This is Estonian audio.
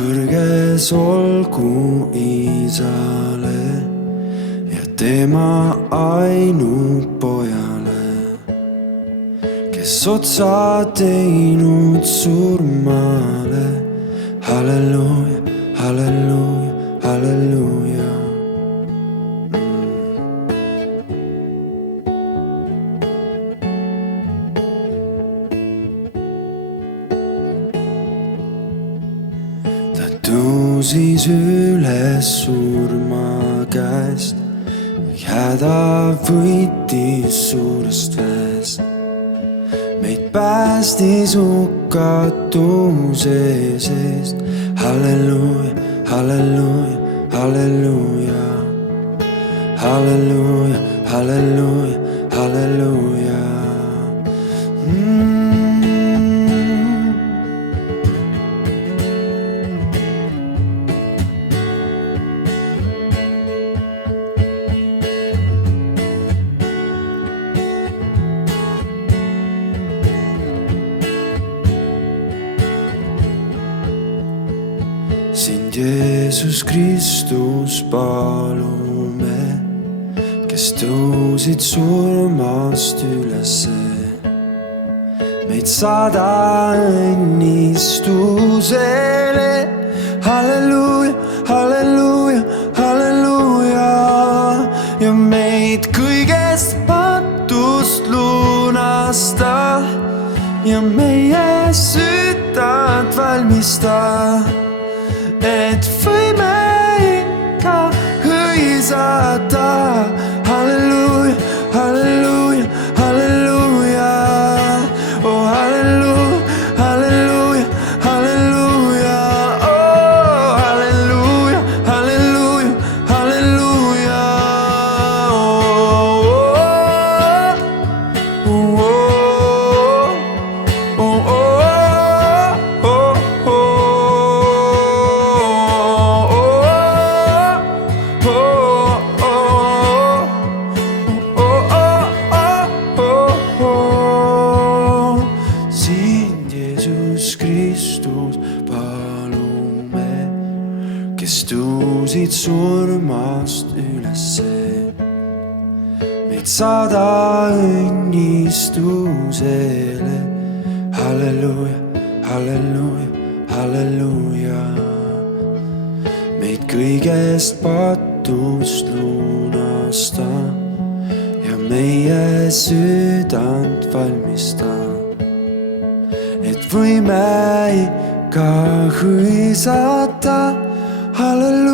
kõrges olgu Isale ja tema ainupojale, kes otsa teinud surmale. Halleluuja, halleluuja, halleluuja. Ta tõusis üles surma käest, häda võitis suurest väest. Meid päästis hukatuse seest. Halleluuja, halleluuja, halleluuja. Halleluuja, halleluuja, halleluuja. Sind Jeesus Kristus palume, kes tõusid surmast ülesse, meid saada õnnistusele. Halleluuja, halleluuja, halleluuja. Ja meid kõigest patust lunasta ja meie südant valmista, et võime ikka hõisata. Halleluuja, halleluuja, halleluuja. Oh halleluuja, halleluuja, halleluuja. Oh halleluuja, halleluuja, halleluuja. Oh, oh, oh, oh. Kristus palume, kes tõusid surmast ülesse, meid saada õnnistusele. Halleluuja, halleluuja, halleluuja. Meid kõigest patust lunasta ja meie südant valmista, et võime ikka hõisata. Halleluuja.